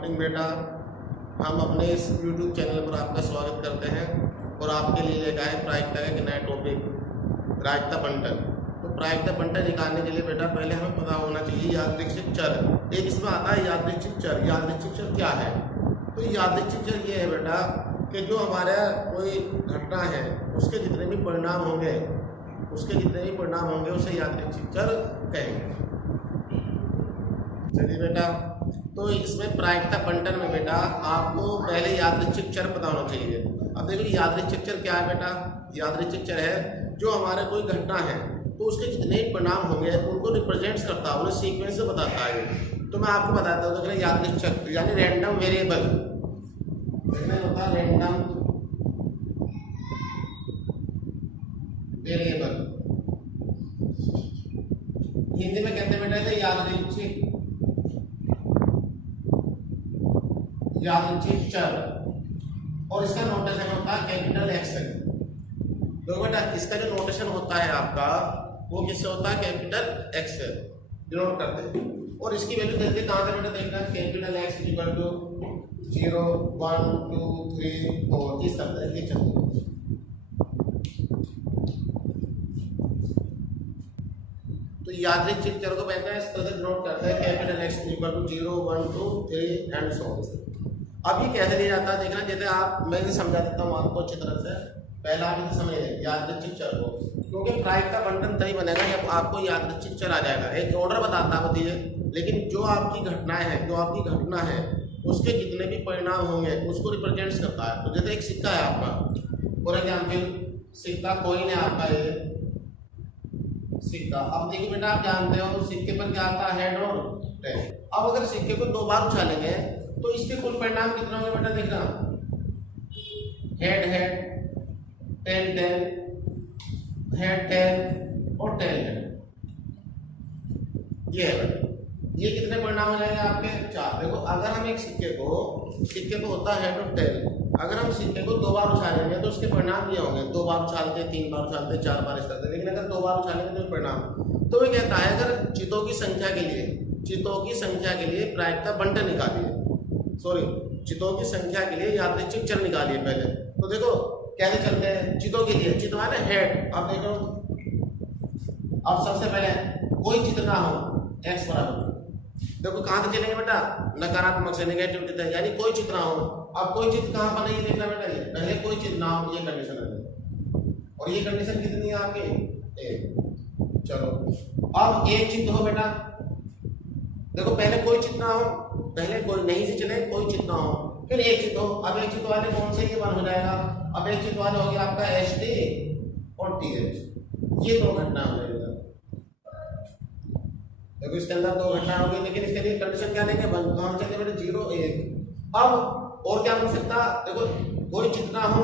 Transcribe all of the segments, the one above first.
Morning बेटा। हम अपने इस YouTube चैनल पर आपका स्वागत करते हैं और आपके लिए लेकर आए प्रायिकता का एक नया टॉपिक, प्रायिकता बंटन। तो प्रायिकता बंटन निकालने के लिए बेटा पहले हमें पता होना चाहिए यादृच्छिक चर। एक इसमें आता है यादृच्छिक चर। यादृच्छिक चर क्या है? तो यादृच्छिक चर ये है बेटा कि जो हमारा कोई घटना है उसके जितने भी परिणाम होंगे उसे यादृच्छिक चर कहेंगे। चलिए बेटा, तो इसमें प्रायिकता बंटन में बेटा आपको पहले यादृच्छिक चर पता होना चाहिए। अब देखिए यादृच्छिक चर क्या है बेटा? यादृच्छिक चर है जो हमारे कोई घटना है तो उसके जितने परिणाम होंगे उनको रिप्रेजेंट्स करता है, उन्हें सीक्वेंस से बताता है। तो मैं आपको बताता हूँ, देखिए यादृच्छिक यानी रैंडम वेरिएबल होता है, रैंडम वेरिएबल हिंदी में कहते हैं बेटा यादृच्छिक चर, और इसका नोटेशन होता है कैपिटल एक्स। तो बेटा इसका जो नोटेशन होता है आपका वो किससे होता है? कैपिटल एक्स से डिनोट करते हैं। और इसकी वैल्यू देते कहाँ से बेटा? देखना कैपिटल एक्स इक्वल टू 0 1 2 3 4 इस तरह से चलते। तो यादृच्छिक चर को कहते हैं इस तरह से डिनोट करते हैं capital X equal to 0 1 2 3 and so on. अब ये कैसे लिया जाता है देखना, जैसे आप मैं इसे समझा देता हूँ आपको अच्छी तरह से। पहला आप इसे समझ लें यादृच्छिक चर को, क्योंकि प्रायिकता बंटन तभी बनेगा जब आपको यादृच्छिक चर आ जाएगा। एक ऑर्डर बताता है, लेकिन जो आपकी घटना है उसके जितने भी परिणाम होंगे उसको रिप्रेजेंट्स करता है। तो जैसे एक सिक्का है आपका, फॉर एग्जाम्पल सिक्का कॉइन है आपका, ये सिक्का। अब देखिए बेटा आप जानते हो सिक्के पर क्या आता है? हेड और टेल। अब अगर सिक्के को 2 बार उछालेंगे तो इसके कुल परिणाम कितना होंगे बेटा? देखना head head, tail tail, head tail और टेल हेड। ये है बेटा, ये कितने परिणाम हो जाएंगे आपके? 4। देखो अगर हम एक सिक्के को होता है हेड और टेल, अगर हम सिक्के को 2 बार उछालेंगे तो उसके परिणाम ये होंगे। 2 बार उछालते, 3 बार उछालते, 4 बार इस तरह से। लेकिन अगर 2 बार उछालेंगे तो परिणाम, तो ये कहता है अगर चितों की संख्या के लिए प्रायिकता बंटन निकालिए, चितों की संख्या के लिए यादृच्छिक चर निकालिए पहले। तो देखो कैसे चलते हैं चितों के लिए। चित माने हेड। अब देखो, अब सबसे पहले कोई चित ना हो x बराबर, देखो कहां से चलेंगे बेटा? नकारात्मक से नेगेटिव तक, यानी कोई चित ना हो। अब कोई चित कहां पर नहीं देखना बेटा, ये पहले कोई चित ना हो, ये कंडीशन है। और ये कंडीशन कितनी है आपके? 1। चलो अब एक चित हो बेटा, देखो पहले कोई चित ना हो, पहले कोई नहीं से चले, कोई चित ना हो, फिर एक चित हो। अब एक चित वाले कौन से? ये 1 हो जाएगा। अब एक चित वाले हो गया आपका HD और TH, ये 2 घटना हो जाएगा। देखो इसके अंदर 2 घटना हो गई, लेकिन इसके लिए कंडीशन क्या लेंगे? 1 कहां चलेंगे बेटा? 0 1। अब और क्या बन सकता? देखो कोई चित ना हो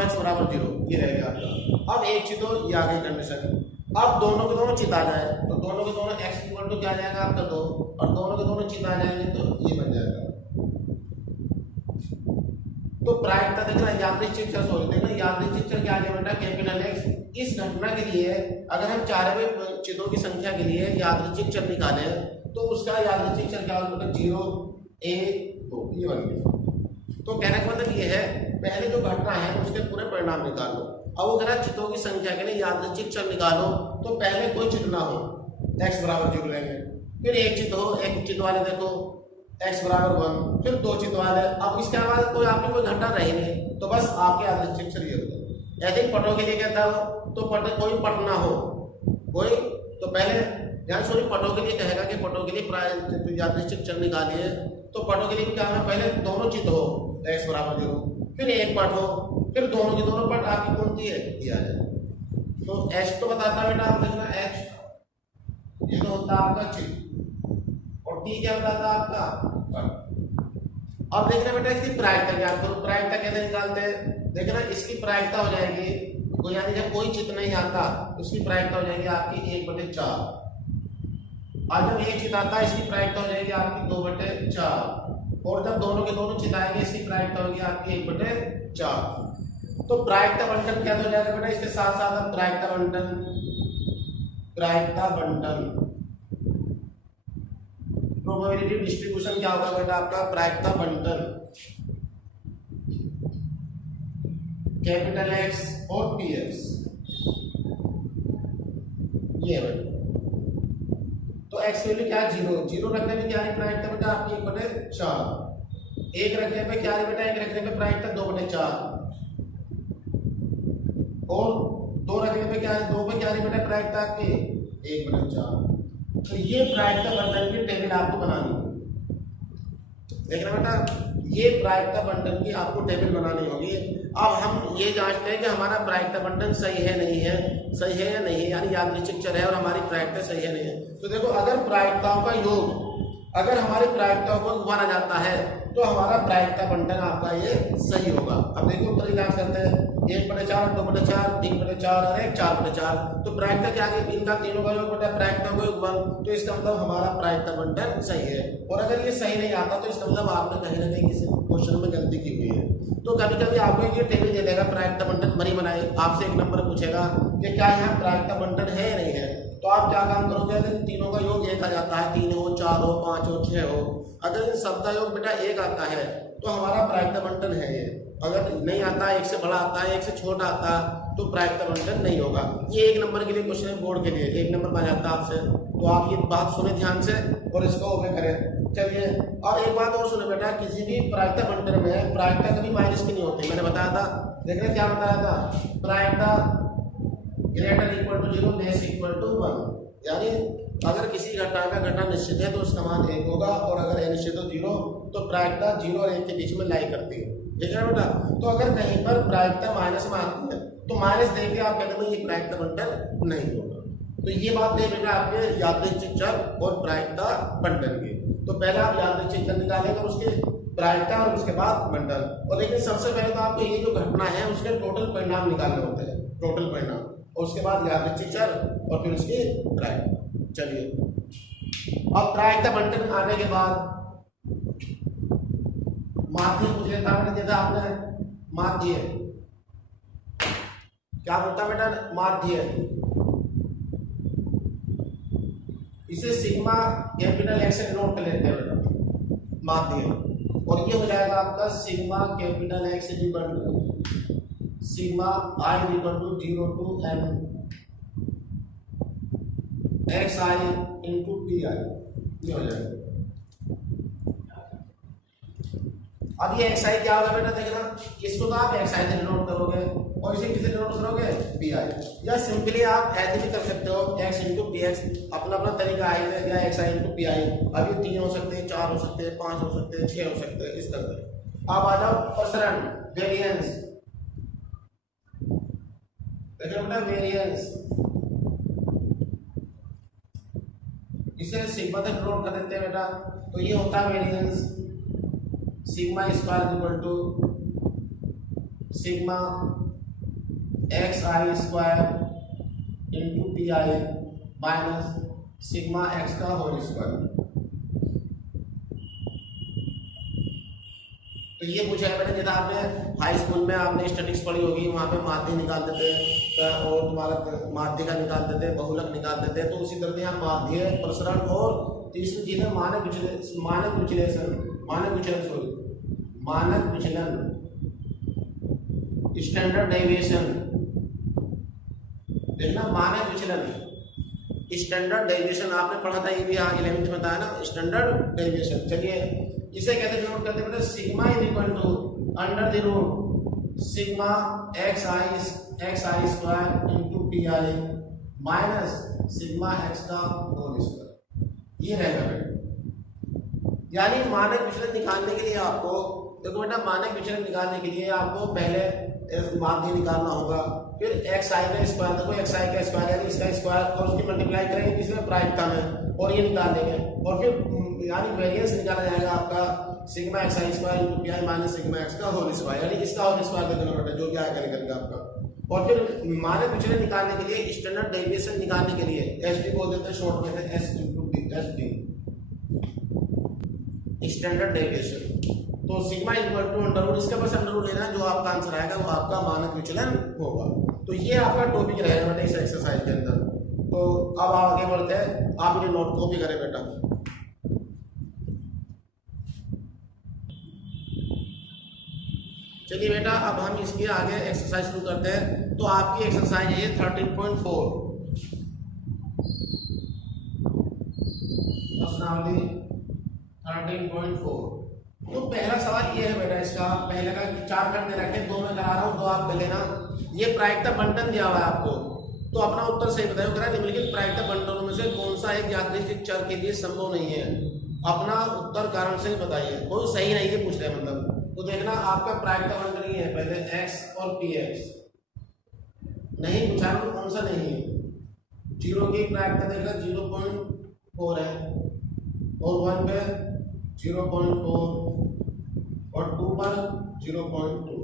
x बराबर 0, ये रहेगा आपका। अब एक चित हो, ये आ गई कंडीशन। अब दोनों के दोनों चित आ जाए तो दोनों के दोनों x इक्वल टू क्या आ जाएगा आपका 2, और दोनों के दोनों चित आ जाएंगे तो ये बन जाएगा। तो प्रायिकता देखना यादृच्छिक चर, देखना यादृच्छिक चर क्या आ गया बेटा? Capital x. इस घटना के लिए अगर हम चारों चितों की संख्या के लिए यादृच्छिक चर निकालें तो उसका यादृच्छिक चर क्या होगा? 0 1 2, ये बन गया। तो कहने का मतलब ये है पहले जो घटना है उसके पूरे परिणाम निकालो। अब वो कहना चितों की संख्या के लिए यादृच्छिक चर निकालो, तो पहले कोई चित ना हो x बराबर 0 लेंगे, फिर एक चित हो, एक चित वाले देखो x बराबर 1, फिर 2 चित वाले। अब इसके बाद कोई आपकी कोई घटना रही नहीं, तो बस आपके यादृच्छिक चर ये होते। ऐसे ही पटों के लिए कहता हो तो कोई पट ना हो, कोई तो पहले पटों के लिए कहेगा कि पटों के लिए यादृच्छिक चर निकालिए। तो पटों के लिए क्या है? पहले दोनों चित हो x बराबर 0, फिर एक पट हो, फिर दोनों की दोनों पट आपकी कौन सी है? ये आ जाए। तो h तो बताता बेटा, आप देखना h ये तो होता है आपका चित, और t क्या बताता है आपका पट। अब देखना बेटा इसकी प्रायिकता ज्ञात करो। प्रायिकता कैसे निकालते हैं? देखना इसकी प्रायिकता हो जाएगी, तो यानी जब कोई चित नहीं आता उसकी प्रायिकता हो जाएगी आपकी 1/4। और जब एक चित आता है इसकी प्रायिकता हो जाएगी आपकी 2/4, और जब दोनों के दोनों चित आएंगे इसकी प्रायिकता होगी आपकी 1/4। तो प्रायिकता बंटन क्या हो जाएगा बेटा? इसके साथ साथ हम प्रायिकता बंटन प्रोबेबिलिटी डिस्ट्रीब्यूशन क्या होगा बेटा आपका, प्रायिकता बंटन कैपिटल एक्स और पी एक्स, ये है। तो एक्स वैल्यू क्या है, 0, 0 रखने में क्या है प्रायिकता बेटा आपकी 1/4, 1 रखने पे क्या है बेटा, 1 रखने पे प्रायिकता 2/4, और 2 रखने पे क्या है, 2 पे क्या है बेटा प्रायिकता आपकी 1/4। तो ये प्रायिकता बंटन की टेबल आपको बनानी है, देखना बेटा, ये प्रायिकता बंटन की आपको टेबल बनानी होगी। अब हम ये जांचते हैं कि हमारा प्रायिकता बंटन सही है नहीं है, सही है या नहीं है, यानी यादृच्छिक चर है और हमारी प्रायिकता सही है नहीं है। तो देखो, अगर प्रायिकताओं का योग, अगर हमारी प्रायिकताओं को माना जाता है तो हमारा प्रायिकता बंटन आपका ये सही होगा। अब देखो उत्तर की जांच करते हैं, 1/4, 2/4, 3/4 और 4/4। तो प्रायिकता क्या है, इनका तीनों का योग बेटा प्रायिकता को योग 1, तो इसका मतलब हमारा प्रायिकता बंटन सही है। और अगर ये सही नहीं आता तो इसका मतलब आपने कहीं ना कहीं किसी क्वेश्चन में गलती की हुई है। तो कभी कभी आपको ये टेबल दे देगा प्रायिकता बंटन बनी बनाए, आपसे एक नंबर पूछेगा कि क्या यहाँ प्रायिकता बंटन है या नहीं है, तो आप क्या काम करोगे, अगर तीनों का योग 1 आ जाता है, 3 हो, 4 हो, 5 हो, 6 हो, अगर इन सब का योग बेटा 1 आता है तो हमारा प्रायिकता बंटन है ये। अगर नहीं आता, 1 से बड़ा आता है, 1 से छोटा आता तो प्रायिकता बंटन नहीं होगा। ये 1 नंबर के लिए क्वेश्चन है, बोर्ड के लिए 1 नंबर बन जाता है आपसे। तो आप ये बात सुने ध्यान से और इसको ओके करें। चलिए, और एक बात और सुने बेटा, किसी भी प्रायिकता बंटन में प्रायिकता कभी माइनस की नहीं होती, मैंने बताया था, देख रहे क्या बताया था, प्रायिकता greater equal to 0 less equal to 1, यानी अगर किसी घटना का घटना निश्चित है तो उसका मान 1 होगा, और अगर अनिश्चित हो 0 तो प्रायिकता 0 और 1 के बीच में लाई करती है, ठीक है बेटा। तो अगर कहीं पर प्रायिकता माइनस में आती है तो माइनस देके आप कहते हैं ये प्रायिकता बंटन नहीं होगा। तो ये बात नहीं बेटा आपके यादृच्छिक चर और प्रायिकता बंटन की। तो पहले आप यादृच्छिक चर निकालेंगे, उसके प्रायिकता और उसके बाद बंटन। और लेकिन सबसे पहले तो आपको ये जो घटना है उसके टोटल परिणाम निकालने होते हैं, टोटल परिणाम, और उसके बाद यादृच्छिक चर और फिर उसकी प्रायिकता। चलिए, अब प्रायिकता बंटन आने के बाद माध्य पूछ लेता है, आपने माध्य क्या बोलता बेटा, माध्य, इसे सिग्मा कैपिटल एक्स से डिनोट कर लेते हैं बेटा माध्य, और ये हो जाएगा आपका sigma capital X equal to sigma i equal to 0 to m x i into p i, ये हो जाएगा। अब ये एक्स आई क्या होगा बेटा, देखना, इसको तो आप एक्स आई से डिनोट करोगे और इसे किसे डिनोट करोगे, पी आई, या सिंपली आप ऐसे भी कर सकते हो, एक्स इंटू पी एक्स, अपना अपना तरीका है, या एक्स आई इंटू पी आई। अब ये 3 हो सकते हैं, 4 हो सकते हैं, 5 हो सकते हैं, 6 हो सकते हैं, इस तरह से। अब आ जाओ प्रसरण, वेरिएंस, देखो बेटा वेरिएंस, इसे सिग्मा से डिनोट कर देते हैं बेटा, तो ये होता है variance sigma square equal to sigma x i square into p i minus sigma x का होल स्क्वायर। तो ये पूछा है मैंने, जैसा आपने हाई स्कूल में आपने स्टैटिक्स पढ़ी होगी, वहाँ पे माध्य निकाल देते हैं और तुम्हारा माध्य का निकाल देते हैं, बहुलक निकाल देते हैं। तो उसी तरह यहाँ माध्य, प्रसरण और तीसरी चीज है मानक विचलन, मानक विचलन, स्टैंडर्ड डेविएशन। देखना, मानक विचलन, स्टैंडर्ड डेविएशन आपने पढ़ा था, ये भी यहाँ 11th में था ना, स्टैंडर्ड डेविएशन। चलिए, इसे कहते हैं, नोट करते हैं बेटा, sigma is equal to under the root sigma x i square into p i minus sigma x का होल स्क्वायर, ये रहेगा बेटा। यानी मानक विचलन निकालने के लिए आपको, देखो बेटा, मानक विचलन निकालने के लिए आपको पहले माध्य निकालना होगा, फिर एक्स आई का स्क्वायर, देखो एक्स आई का स्क्वायर यानी इसका स्क्वायर, और उसकी मल्टीप्लाई करेंगे किसमें, प्रायिकता में, और ये निकाल देंगे, और फिर यानी वेरिएंस निकाला जाएगा आपका sigma x i square into p i minus sigma x का होल स्क्वायर, यानी इसका होल स्क्वायर देना बेटा, जो भी आएगा निकल का आपका। और फिर मानक विचलन निकालने के लिए, स्टैंडर्ड डेविएशन निकालने के लिए एस डी बोल देते हैं, शॉर्ट में S into D, S D standard deviation. तो sigma equal to under root, इसके पास अंडर रूट लेना, जो आपका आंसर आएगा वो आपका मानक विचलन होगा। तो ये आपका टॉपिक रहेगा बेटा इस एक्सरसाइज के अंदर। तो अब आगे बढ़ते हैं, आप इन्हें नोट कॉपी करें बेटा। चलिए बेटा अब हम इसके आगे एक्सरसाइज शुरू करते हैं। तो आपकी एक्सरसाइज है 13.4 प्रश्नावली 13.4। तो पहला सवाल ये है बेटा, इसका पहले का 4 खंड दे रखे, 2 में करा रहा हूँ, 2 आप कर लेना। ये प्रायिकता बंटन दिया हुआ है आपको, तो अपना उत्तर सही बताओ। करा निम्नलिखित प्रायिकता बंटनों में से कौन सा एक यादृच्छिक चर के लिए संभव नहीं है? अपना उत्तर कारण से बताइए। कोई सही नहीं है पूछ रहे मतलब। तो देखना आपका प्रायिकता बंटन ही है, पहले x और px नहीं पूछा तो कौन सा नहीं है। 0 की प्रायिकता देखना 0.4 है और 1 पे 0.4 और 2 पर 0.2।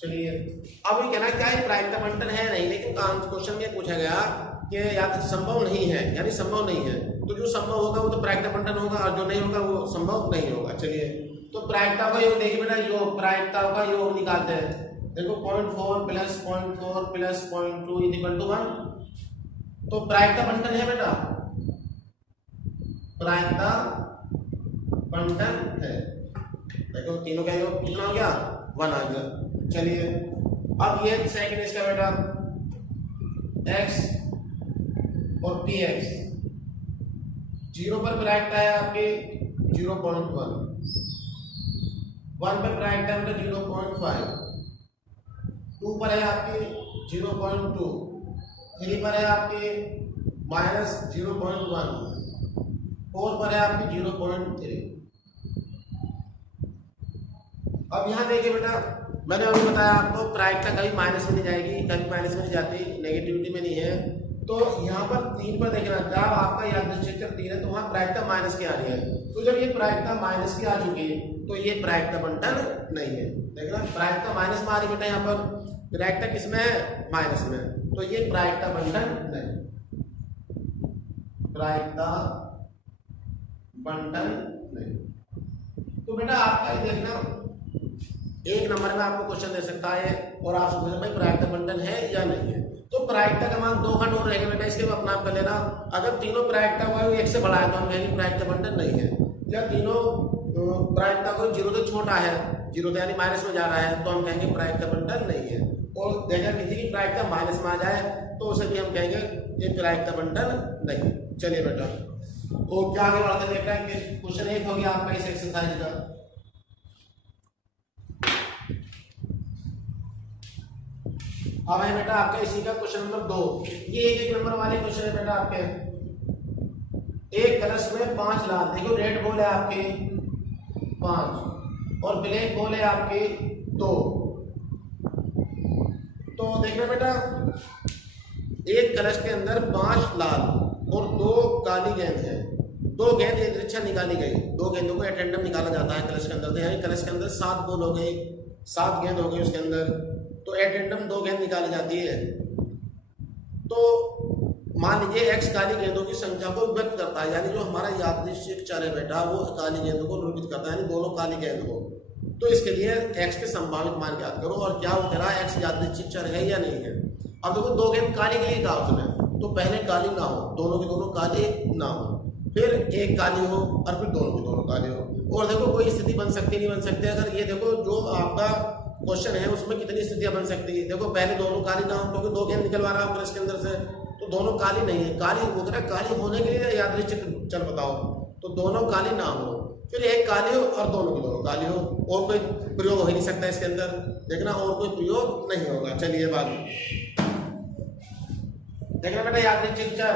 चलिए अब ये कहना क्या प्रायिकता बंटन है नहीं, लेकिन क्वेश्चन में पूछा गया कि याद संभव नहीं है, यानी संभव नहीं है। तो जो संभव होगा वो तो प्रायिकता बंटन होगा और जो नहीं होगा वो संभव नहीं होगा। चलिए तो प्रायिकता का योग देखिए बेटा, योग प्रायिकताओं का योग निकालते हैं। देखो 0.4 प्लस 0.4 प्लस 0.2 इक्वल टू 1। तो प्रायिकता बंटन है बेटा, प्रायिकता बंटन है। देखो तीनों का योग कितना हो गया? 1 आ गया। चलिए अब ये सेकंड इसका बेटा x और px 0 पर प्रायिकता है आपकी 0.1, 1 पर प्रायिकता है बेटा 0.5, 2 पर है आपकी 0.2, 3 पर है आपकी -0.1, 4 पर है आपकी 0.3। अब यहाँ देखिए बेटा, मैंने अभी बताया आपको प्रायिकता कभी माइनस में नहीं जाएगी, कभी माइनस में नहीं जाती, नेगेटिविटी में नहीं है। तो यहाँ पर 3 पर देखना, जब आपका यादृच्छिक चर 3 है तो वहाँ प्रायिकता माइनस की आ रही है। तो जब ये प्रायिकता माइनस की आ चुकी है तो ये प्रायिकता बंटन नहीं है। देखना प्रायिकता माइनस में आ रही बेटा, यहाँ पर प्रायिकता किसमें है? माइनस में। तो ये प्रायिकता बंटन नहीं, प्रायिकता बंटन नहीं। तो बेटा आपका ये देखना 1 नंबर में आपको क्वेश्चन दे सकता है और आप सोचते भाई प्रायिकता बंटन है या नहीं है। तो प्रायिकता का मान 2 खंड और रहेगा बेटा, इसके अपना आप कर लेना। अगर तीनों प्रायिकता हुआ 1 से बड़ा है तो हम कहेंगे प्रायिकता बंटन नहीं है। या तीनों प्रायिकता को 0 से छोटा है, 0 से यानी माइनस में जा रहा है, तो हम कहेंगे प्रायिकता बंटन नहीं है। और देखा किसी की प्रायिकता माइनस में आ जाए तो उसे भी हम कहेंगे ये प्रायिकता बंटन नहीं। चलिए बेटा तो क्या आगे बढ़ते देख रहे हैं कि क्वेश्चन 1 हो गया आपका इस एक्सरसाइज का। अब है बेटा आपका इसी का क्वेश्चन नंबर 2। ये 1-1 नंबर वाले क्वेश्चन है बेटा आपके। एक कलश में 5 लाल, देखो रेड बॉल है आपके 5 और ब्लैक बॉल है आपके 2। तो देखना बेटा एक कलश के अंदर 5 लाल और 2 काली गेंद है। 2 गेंद यादृच्छिक निकाली गई, 2 गेंदों को एटेंडम निकाला जाता है कलश के अंदर। तो यानी कलश के अंदर 7 बॉल हो गई, 7 गेंद हो गई उसके अंदर, तो एटेंडम 2 गेंद निकाली जाती है। तो मान लीजिए x काली गेंदों की संख्या को व्यक्त करता है, यानी जो हमारा यादृच्छिक चर है बेटा वो काली गेंदों को निरूपित करता है, यानी दोनों काली गेंद हो। तो इसके लिए x के संभावित मान ज्ञात करो और क्या वो कह रहा है x यादृच्छिक चर है या नहीं है। अब देखो 2 गेंद काली के लिए कहा उसने, तो पहले काली ना हो, दोनों के दोनों काली ना हो, फिर एक काली हो और फिर दोनों के दोनों काली हो। और देखो कोई स्थिति बन सकती नहीं बन सकती। अगर ये देखो जो आपका क्वेश्चन है उसमें कितनी स्थितियां बन सकती है। देखो पहले दोनों काली ना हो क्योंकि 2 गेंद निकलवा रहा है कलश के अंदर से, तो दोनों काली नहीं है। काली वो कह रहा है काली होने के लिए यादृच्छिक चर बताओ, तो दोनों काली ना हो, फिर एक काली हो और दोनों की दोनों काली हो। और कोई प्रयोग हो ही नहीं सकता इसके अंदर, देखना और कोई प्रयोग नहीं होगा। चलिए बात देखना बेटा यादृच्छिक चर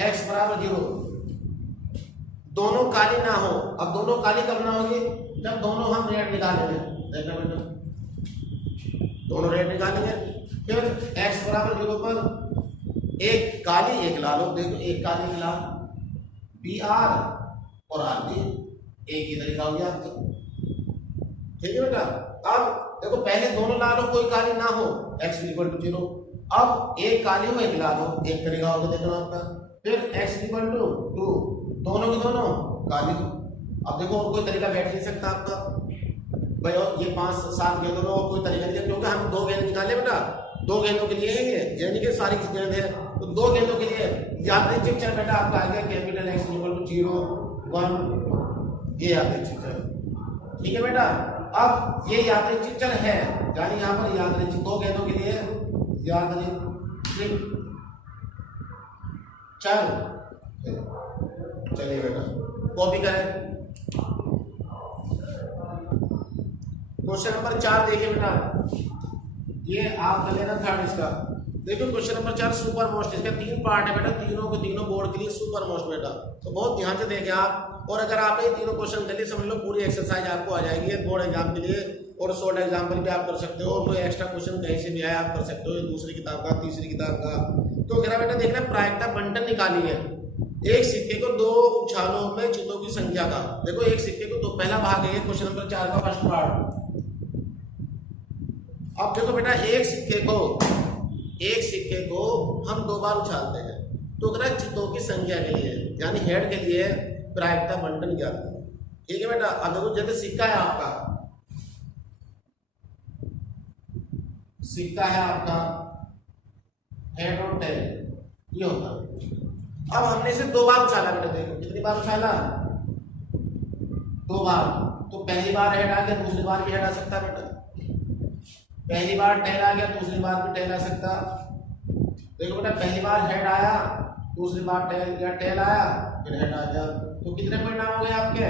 x बराबर 0, दोनों काली ना हो। अब दोनों काली कब ना होगी? जब दोनों हम रेड निकालेंगे। देखना बेटा दोनों रेड निकालेंगे, फिर x बराबर 0 पर एक काली एक लाल हो। देखो एक काली एक लाल, BR और RB एक ही तरीका हो गया। ठीक है बेटा। अब देखो पहले दोनों लाल हो कोई काली ना हो, x इक्वल टू 0। अब एक काली हो एक लाल हो, एक तरीका होगा देखना आपका। फिर x इक्वल टू 2, दोनों की दोनों काली हो। अब देखो और कोई तरीका बैठ नहीं सकता आपका भाई, और ये 5-7 गेंदों में और कोई तरीका नहीं है क्योंकि हम 2 गेंद निकाले बेटा, 2 गेंदों के लिए है ये, यानी कि सारी गेंद है, तो 2 गेंदों के लिए यादृच्छिक चर बेटा आपका आ गया कैपिटल X इक्वल टू 0, 1, ये यादृच्छिक चर, ठीक है बेटा। अब ये यादृच्छिक चर है, यानी यहाँ पर यादृच्छिक दो गेंदों के लिए यादृच्छिक चर। चलिए बेटा कॉपी करें। क्वेश्चन नंबर 4 देखिए बेटा, ये आप कर लेना थर्ड इसका। देखो क्वेश्चन नंबर 4 सुपर मोस्ट, इसका 3 पार्ट है बेटा, तीनों को तीनों बोर्ड के लिए सुपर मोस्ट बेटा, तो बहुत ध्यान से देखें आप। और अगर आपने ये तीनों क्वेश्चन कर लिए समझ लो पूरी एक्सरसाइज आपको आ जाएगी बोर्ड एग्जाम के लिए। और शॉर्ट एग्जाम्पल भी आप कर सकते हो, और कोई एक्स्ट्रा क्वेश्चन कहीं से भी आया आप कर सकते हो, दूसरी किताब का, तीसरी किताब का। तो मेरा बेटा देखना प्रायिकता बंटन निकाली है। एक सिक्के को दो उछालों में चितों की संख्या का, देखो एक सिक्के को दो, पहला भाग है क्वेश्चन नंबर 4 का फर्स्ट पार्ट। अब देखो बेटा एक सिक्के को हम 2 बार उछालते हैं, तो अगर चितों की संख्या के लिए यानी हेड के लिए प्रायिकता बंटन क्या है, ठीक है बेटा। अब देखो जैसे सिक्का है आपका, हेड और टेल ये होता है। अब हमने इसे 2 बार उछाला बेटा, देखो कितनी बार उछाला, 2 बार। तो पहली बार हेड आ गया, दूसरी बार भी हेड आ सकता है बेटा। पहली बार टेल आ गया, दूसरी बार भी टेल आ सकता। देखो बेटा पहली बार हेड आया, दूसरी बार टेल या टेल आया, फिर हेड आ गया। तो कितने परिणाम हो गए आपके,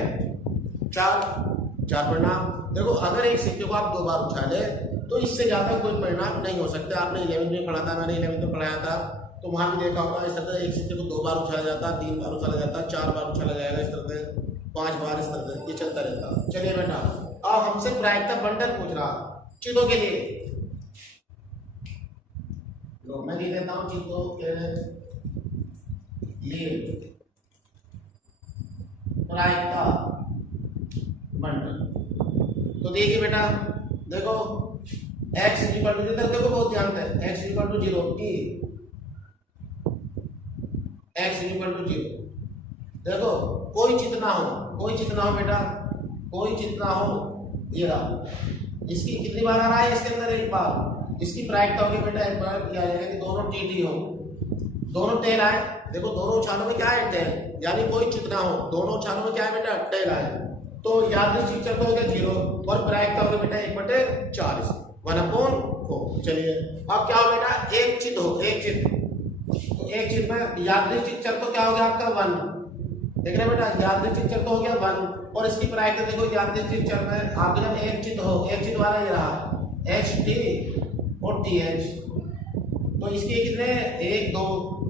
4 परिणाम। देखो अगर एक सिक्के को आप 2 बार उछाले तो इससे ज्यादा कोई परिणाम नहीं हो सकता। आपने 11वीं में पढ़ा था, मैंने 11वीं में पढ़ाया था, तो वहां भी देखा होगा इस तरह से एक सिक्के को 2 बार उछाला जाता, 3 बार उछाला जाता, 4 बार उछाला जाएगा, इस तरह से 5 बार, इस तरह से ये चलता रहता। चलिए बेटा अब हमसे प्रायिकता बंटन पूछ रहा चितों के लिए। लो मैं लिख देता हूं चितों के लिए प्रायिकता बंटन। तो देखिए बेटा, देखो x इक्वल टू, इधर देखो बहुत ध्यान से, x इक्वल टू 0 की x इक्वल टू 0। देखो कोई चित ना हो बेटा, कोई चित ना हो। ये रहा, इसकी कितनी बार आ रहा है, इसके अंदर 1 बार। इसकी प्रायिकता होगी बेटा, एक बार किया जाएगा कि दोनों टीटी हो, दोनों टेल आए। देखो दोनों उछालों में क्या है, टेल, यानी कोई चित ना हो, दोनों उछालों में क्या है बेटा, टेल आए। तो यादृच्छिक चर तो हो गया 0 और प्रायिकता होगी बेटा 1/40, 1/4। चलिए अब क्या हो बेटा, एक चित हो, तो एक चित में यादृच्छिक चर तो क्या हो गया आपका 1। देख रहे बेटा यादृच्छिक चर तो हो गया 1, और इसकी प्रायिकता देखो यादृच्छिक चर में आपके जब एक चित हो, एक चित वाला ये रहा HT और TH, तो इसके कितने 1 2,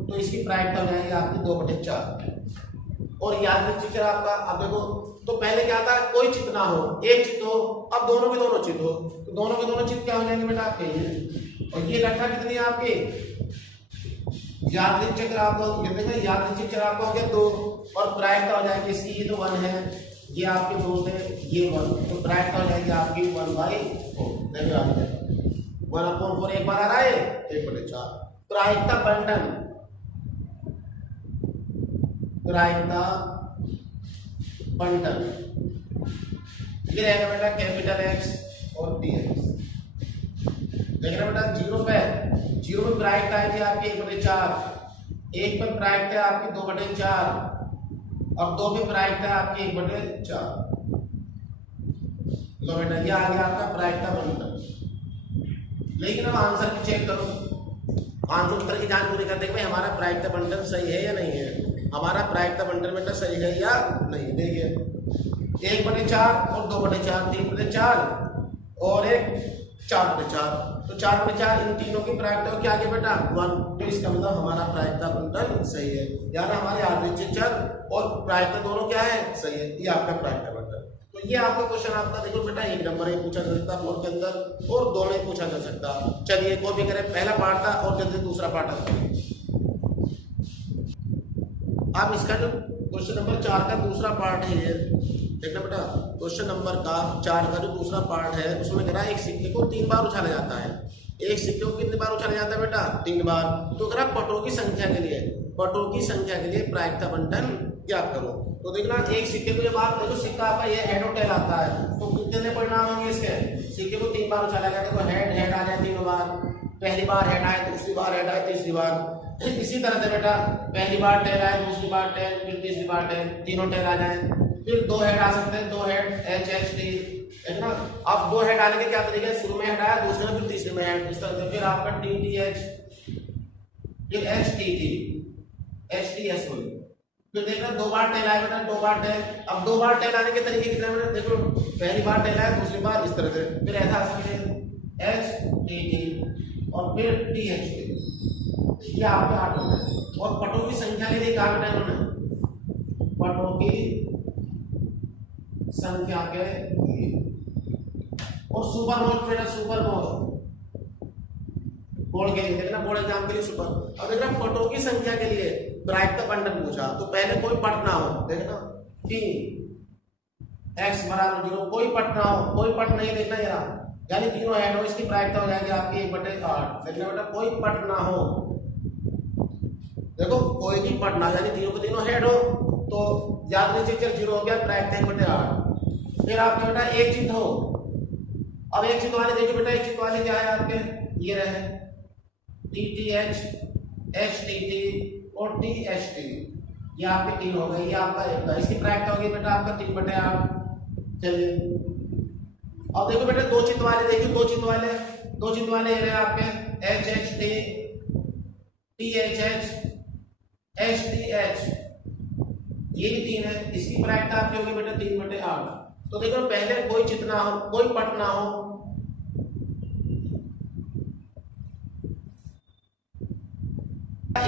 तो इसकी प्रायिकता हो जाएगी आपकी 2/4। और यादृच्छिक चर आपका, अब देखो तो पहले क्या था, कोई चित ना हो, एक चित हो, अब दोनों के दोनों चित हो, तो दोनों के दोनों चित क्या हो जाएंगे बेटा आपके ये। और ये घटना कितनी है आपकी, यादृच्छिक चर आपको यादृच्छिक चर आपको हो गया 2, और प्रायिकता हो जाएगी इसकी, ये तो 1 है, ये आपके 2 थे, ये 1, तो प्रायिकता हो जाएगी आपकी 1/4। देखो 1/4 एक बार आ रहा है, 1/4। प्रायिकता बंटन, ये रहेगा बेटा कैपिटल X और TX। देख रहे बेटा 0 पे प्रायिकता है आपकी 1/4, 1 पे प्रायिकता है आपकी 2/4, और 2 पे प्रायिकता है आपकी 1/4। लो बेटा ये आ गया आपका प्रायिकता बंटन। लेकिन अब आंसर भी चेक करो, आंसर उत्तर की जांच पूरी कर देंगे भाई हमारा प्रायिकता बंटन सही है या नहीं है, हमारा प्रायिकता बंटन बेटा सही है या नहीं। देखिए 1/4 और 2/4, 3/4 और एक 4/4, तो 4/4 इन तीनों की प्रायिकता क्या है बेटा 1। तो इसका मतलब हमारा प्रायिकता बंटन सही है, यानी हमारे यादृच्छिक चर और प्रायिकता दोनों क्या है, सही है। ये आपका प्रायिकता बंटन। तो ये आपका क्वेश्चन आपका देखो बेटा 1 नंबर ही पूछा जा सकता बोर्ड के अंदर, और 2 में पूछा जा सकता। चलिए कॉपी करें, पहला पार्ट था और जल्दी दूसरा पार्ट आता है। अब इसका जो क्वेश्चन नंबर 4 का दूसरा पार्ट है, ये देखना बेटा क्वेश्चन नंबर 4 का जो दूसरा पार्ट है उसमें कह रहा है एक सिक्के को 3 बार उछाला जाता है। एक सिक्के को कितनी बार उछाला जाता है बेटा, 3 बार। तो कह रहा पटों की संख्या के लिए प्रायिकता बंटन ज्ञात करो। तो देखना एक सिक्के को जब आप देखो सिक्का आपका ये हेड और टेल आता है, तो कितने परिणाम होंगे इसके, सिक्के को 3 बार उछाला गया, देखो हेड आ जाए 3 बार, पहली बार हेड आए, दूसरी बार हेड आए, तीसरी बार। इसी तरह से बेटा पहली बार टेल आए, दूसरी बार टेल, फिर तीसरी बार टेल, तीनों टेल आ जाए। फिर दो हेड आ सकते हैं, दो हेड एच एच टी है ना। अब दो हेड आने के क्या तरीके, शुरू में हेड आया, दूसरे में, फिर तीसरे में हेड, इस तरह से। फिर आपका टी टी एच, फिर H T T, H T S हो। फिर देखना दो बार टेल आया बेटा, दो बार टेल। अब दो बार टेल आने के तरीके कितने बेटा, देखो पहली बार टेल आया, दूसरी बार इस तरह से, फिर ऐसा आ सकते हैं एच टी टी और फिर टी एच टी। ये आपके 8 हो गए। और पटों की संख्या के लिए क्या बेटा इन्होंने, पटों की संख्या के लिए। और सुपर नोट बेटा, सुपर नोट बोर्ड के लिए देखना, बोर्ड एग्जाम के लिए सुपर। अब देखना पटों की संख्या के लिए ब्राइट का बंडल पूछा, तो पहले कोई पट ना हो, देखना 3 x बराबर 0, कोई पट ना हो, कोई पट नहीं देखना यार, यानी तीनों हेड हो, इसकी प्रायिकता हो जाएगी आपकी 1/8। देखना बेटा कोई पट ना हो, देखो कोई भी पट ना, यानी तीनों के तीनों हेड हो, तो यादृच्छिक चर 0 हो गया, प्रायिकता 1/8। फिर आपका बेटा एक चिन्ह हो। अब एक चिन्ह वाले देखिए बेटा, एक चिन्ह वाले क्या है आपके, ये रहे T T H, H T T और टी एच टी, ये आपके 3 हो गए, ये आपका 1 था। इसकी प्रायिकता होगी बेटा आपका 3/8। चलिए अब देखो बेटा दो चिन्ह वाले देखिए, दो चिन्ह वाले ये रहे आपके H H T, T H H, H T H, ये भी 3 है, इसकी प्रायिकता आपकी होगी बेटा 3/8। तो देखो पहले कोई चिन्ह ना हो, कोई पट ना हो,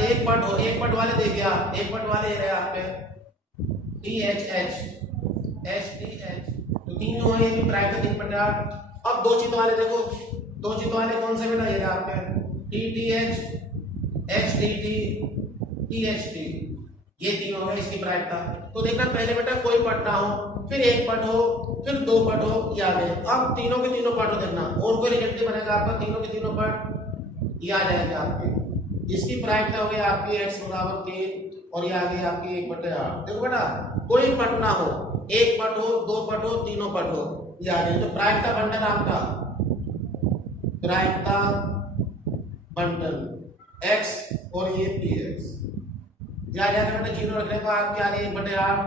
एक पट हो, एक पट वाले देखिए आप, एक पट वाले रहे आपके T H H, H T H, तो 3 हो, ये भी प्रायिकता 3/8। अब दो चिन्ह वाले देखो, दो चिन्ह वाले कौन से बेटा, ये रहे आपके T T H, H T T, T H T, ये 3 हो गए, इसकी प्रायिकता। तो देखना पहले बेटा कोई पट ना हो, फिर एक पट हो, फिर दो पट हो, ये आ गए। अब तीनों के तीनों पट हो, देखना और कोई रिजल्ट नहीं बनेगा आपका, तीनों के तीनों पट ये आ जाएंगे आपके। इसकी प्रायिकता हो गई आपकी x बराबर 3 और ये आ गई आपकी 1/8। देखो बेटा कोई पट ना हो, एक पट हो, दो पट हो, तीनों पट हो, ये आ गई। तो प्रायिकता बंटन आपका, प्रायिकता बंटन x और ये px, ये आ जाएगा बेटा 0 रखने पर आपकी आ रही है 1/8,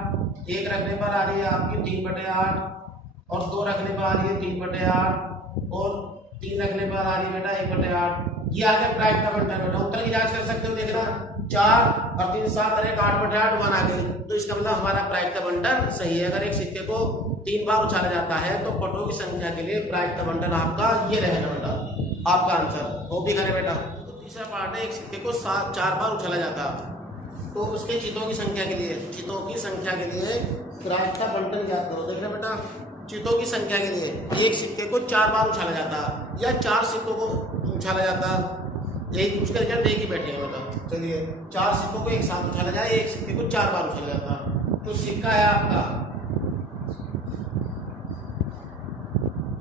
1 रखने पर आ रही है आपकी 3/8 और 2 रखने पर आ रही है 3/8 और 3 रखने पर आ रही है बेटा 1/8। ये आ गया प्रायिकता बंटन बेटा। उत्तर की जांच कर सकते हो, देखना 4 और 3 7 और 1 8/8 1 आ गई, तो इसका मतलब हमारा प्रायिकता बंटन सही है। अगर एक सिक्के को 3 बार उछाला जाता है तो पटों की संख्या के लिए प्रायिकता बंटन आपका ये रहेगा बेटा, आपका आंसर वो भी करे बेटा। तो तीसरा पार्ट है, एक सिक्के को 4 बार उछाला जाता है तो उसके चितों की संख्या के लिए, चितों की संख्या के लिए प्रायिकता बंटन याद करो। देखना बेटा चितों की संख्या के लिए एक सिक्के को 4 बार उछाला जाता या 4 सिक्कों को उछाला जाता, यही उसका रिजल्ट एक ही बैठे हैं बेटा। चलिए 4 सिक्कों को एक साथ उछाला जाए, एक सिक्के को 4 बार उछाला जाता। तो सिक्का है आपका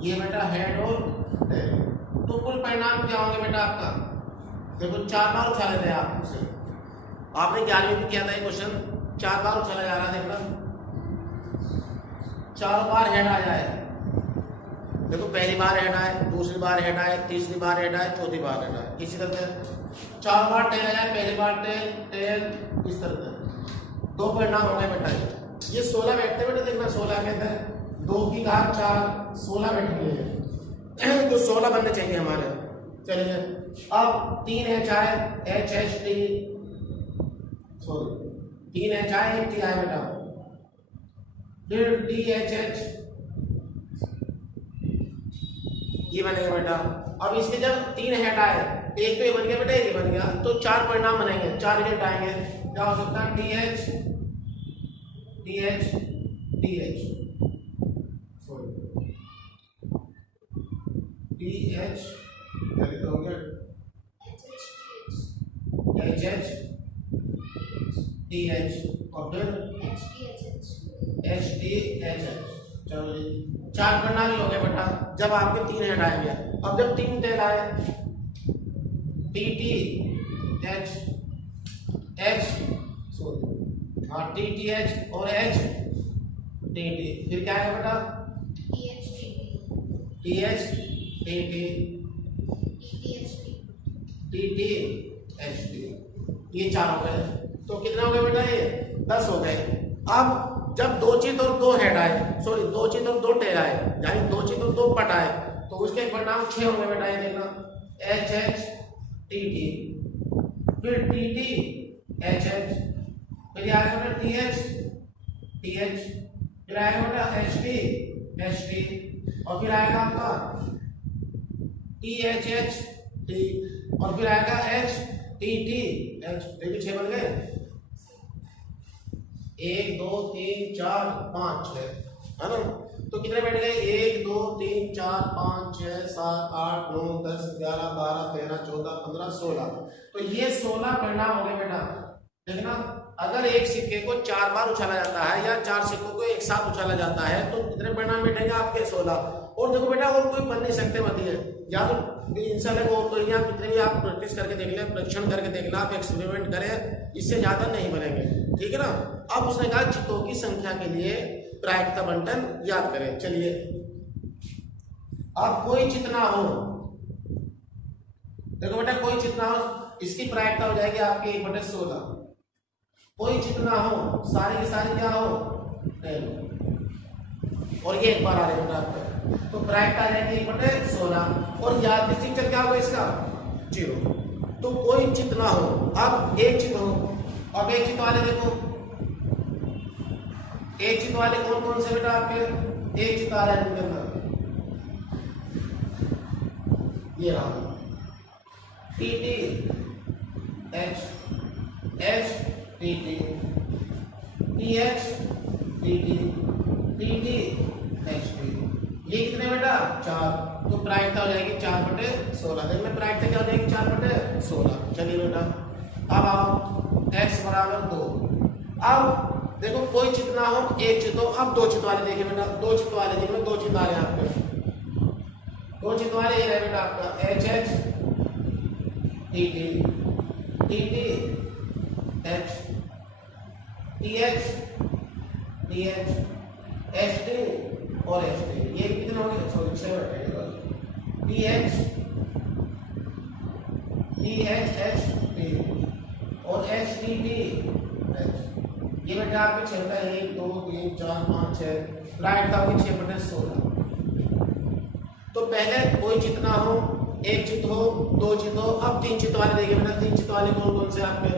ये बेटा हेड और टेल, तो कुल परिणाम क्या होंगे बेटा आपका, देखो 4 बार उछाले थे आप उसे, आपने 11वीं में किया था ये क्वेश्चन, 4 बार उछाला जा रहा है। देखना 4 बार हेड आ जाए, देखो पहली बार हेड आए, दूसरी बार हेड आए, तीसरी बार हेड आए, चौथी बार हेड आए, इसी तरह से 4 बार टेल आ जाए, पहली बार टेल टेल, इस तरह से 2 परिणाम हो गए बेटा। ये 16 बैठते बेटा, देखना 16 के अंदर 2 की घात 4 16 बैठे हैं, तो 16 बनने चाहिए हमारे। चलिए अब 3 एच आए, H H T, sorry 3 H आए, 1 टी आए बेटा, फिर टी एच एच, ये बनेगा बेटा। अब इसके जब 3 हेड आए, एक तो ये बन गया बेटा, ये बन गया, तो 4 परिणाम बनेंगे, 4 रिजल्ट आएंगे। क्या हो सकता है, T H T H T H, sorry T H हो गया, एच एच टी एच और फिर एच टी एच एच। चलो जी 4 परिणाम ही हो गए बेटा जब आपके 3 हेड आएंगे। अब जब 3 टेल आए, T T H H, sorry हाँ टी टी एच और एच टी टी, फिर क्या आएगा बेटा T H T T T T H T, ये 4 हो गए। तो कितना हो गए बेटा, ये 10 हो गए। अब जब दो चित और दो हेड आए, सॉरी दो चित और दो टेल आए, यानी दो चित और दो पट आए, तो उसके परिणाम 6 होंगे बेटा। ये देखना एच एच टी टी, फिर टी टी एच एच, फिर आएगा बेटा टी एच टी एच, फिर आएगा बेटा एच टी, और फिर आएगा आपका टी एच एच टी, और फिर आएगा एच टी टी एच। देखिए 6 बन गए, 1 2 3 4 5 6, है ना। तो कितने बैठ गए, 1 2 3 4 5 6 7 8 9 10 11 12 13 14 15 16। तो ये 16 परिणाम हो गए बेटा। देखना, अगर एक सिक्के को 4 बार उछाला जाता है या 4 सिक्कों को एक साथ उछाला जाता है तो कितने परिणाम बैठेंगे आपके, 16। और देखो बेटा, और कोई बन नहीं सकते बताइए, या तो इंसान को तो यहाँ कितने भी आप प्रैक्टिस करके देख लें, परीक्षण करके देख लें, आप एक्सपेरिमेंट करें, इससे ज्यादा नहीं बनेंगे, ठीक है ना। अब उसने कहा चितों की संख्या के लिए प्रायिकता बंटन याद करें। चलिए, अब कोई चित ना हो, देखो बेटा कोई चित ना हो, इसकी प्रायिकता हो जाएगी आपकी 1/16। कोई चित ना हो, सारी की सारी क्या हो 10, और ये एक बार आ रहा है बेटा आपका, तो प्रायिकता आ जाएगी 1/16। और यादृच्छिक चर क्या होगा इसका 0। तो कोई चित ना हो, अब एक चित हो। अब एक चित वाले देखो, एक चित वाले कौन कौन से बेटा आपके, एक चित वाले ये रहा T T H H T T T H T T T T H T, ये कितने बेटा 4। तो प्रायिकता हो जाएगी 4/16। देखिए प्रायिकता क्या हो जाएगी 4/16। चलिए बेटा, अब आओ x बराबर 2। अब देखो कोई चित ना हो, एक चित हो। अब दो चित वाले देखिए बेटा, दो चित वाले जिनमें दो चित आ रहे हैं आपके, दो चित वाले ये रहे बेटा आपका H H T T T T H T H T H H T और एच टी। ये कितने हो गए, सॉरी 6 बैठेगा, टी एच एच टी और एच टी टी एच। ये बेटा आपके 6 होता है, 1 2 3 4 5 6, प्रायिकता होगी 6/16। तो पहले कोई चित ना हो, एक चित हो, दो चित हो। अब 3 चित वाले देखिए बेटा, 3 चित वाले कौन कौन से आपके,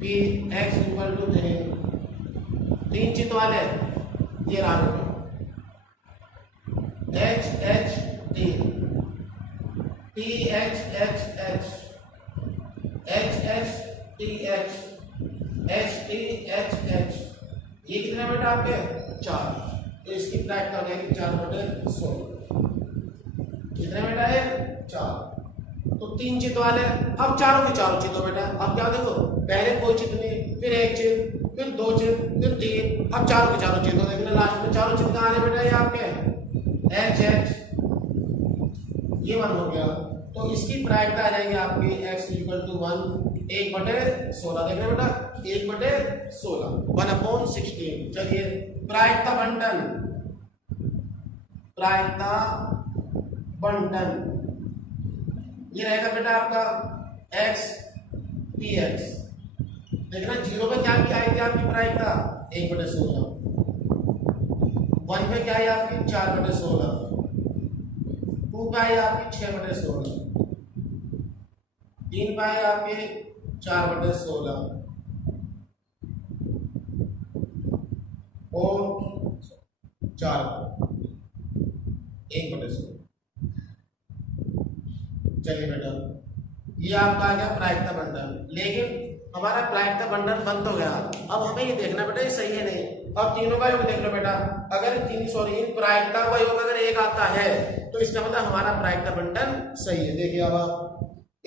पी एक्स इक्वल टू 3, 3 चित वाले ये रहा बेटा H H T T H H H H H T H H T H H. ये कितना बेटा आपके 4। तो इसकी प्रायिकता हो जाएगी 4/16। कितने बेटा है 4। तो 3 चित वाले, अब चारों के चारों चित हो बेटा। अब क्या देखो, पहले कोई चित नहीं, फिर एक चित, फिर 2 चित, फिर 3, अब चारों के चारों चित हो। देखना लास्ट में चारों चित कहाँ आ रहे बेटा, ये आपके एच एच, ये 1 हो गया। तो इसकी प्रायिकता आ जाएगी आपकी x इक्वल टू 1 1/16। देखना बेटा 1/16 1/16। चलिए प्रायिकता बंटन, प्रायिकता बंटन ये रहेगा बेटा आपका x पी एक्स। देखना 0 पे क्या आएगी आपकी प्रायिकता 1/16, 1 पे क्या है आपकी 4/16, 2 पे है आपकी 6/16, 3 पे है आपकी 4/16 और 4 1/16। चलिए बेटा, ये आपका आ गया प्रायिकता बंधन। लेकिन हमारा प्रायिकता बंधन बंद हो गया। अब हमें ये देखना बेटा ये सही है नहीं। अब तीनों का योग देख लो बेटा, अगर इन प्रायिकता का योग अगर एक आता है तो इसका मतलब हमारा प्रायिकता बंधन सही है। देखिए अब आप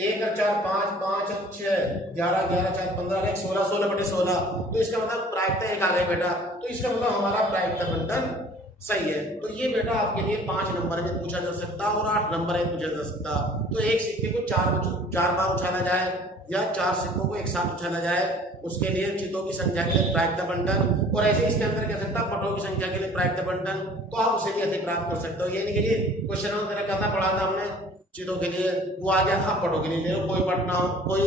1 और 4 5 5 और 6 11 11 4 15 1 16 16/16, तो इसका मतलब प्रायिकता एक आ गई बेटा। तो इसका मतलब हमारा प्रायिकता बंधन सही है। तो ये बेटा आपके लिए 5 नंबर में पूछा जा सकता और 8 नंबर में पूछा जा सकता। तो एक सिक्के को 4 बार उछाला जाए या 4 सिक्कों को एक साथ उछाला जाए, उसके लिए चितों की संख्या के लिए प्रायिकता बंटन, और ऐसे इसके अंदर कह सकता पटों की संख्या के लिए प्रायिकता बंटन, तो आप उसे भी अधिक प्राप्त कर सकते हो। ये नहीं कि क्वेश्चन वगैरह करना पड़ा था हमने चितों के लिए, वो आ गया, आप पटों के लिए ले लो, कोई पट ना हो, कोई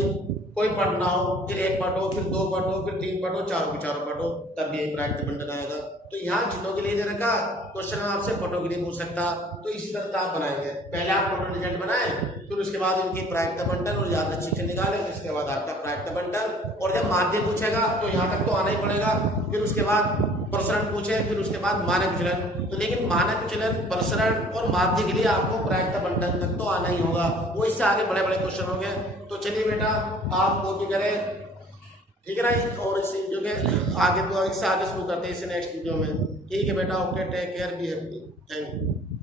कोई पट ना हो, फिर एक पट हो, फिर दो पट हो, फिर तीन पट हो, चारों के चारों पट हो, तब भी एक प्राकृत बंटन आएगा। तो यहाँ चिन्हों के लिए दे रखा क्वेश्चन आपसे पटों के लिए पूछ सकता, तो इसी तरह आप बनाएंगे। पहले आप पटो रिजल्ट बनाए, फिर उसके बाद इनकी प्राकृत बंटन और यादृच्छिक निकाले, इसके बाद आपका प्राकृत बंटन। और जब माध्य पूछेगा तो यहाँ तक तो आना ही पड़ेगा, फिर उसके बाद प्रसरण पूछे, फिर उसके बाद मानक विचलन। तो लेकिन मानक विचलन, प्रसरण और माध्य के लिए आपको प्राकृत बंटन तक तो आना ही होगा, वो इससे आगे बड़े बड़े क्वेश्चन होंगे। तो चलिए बेटा आप कॉपी करें, ठीक है ना। और इस वीडियो के आगे तो इससे आगे शुरू करते हैं इसे नेक्स्ट वीडियो में। ठीक है बेटा, okay, take care, be happy, thank you.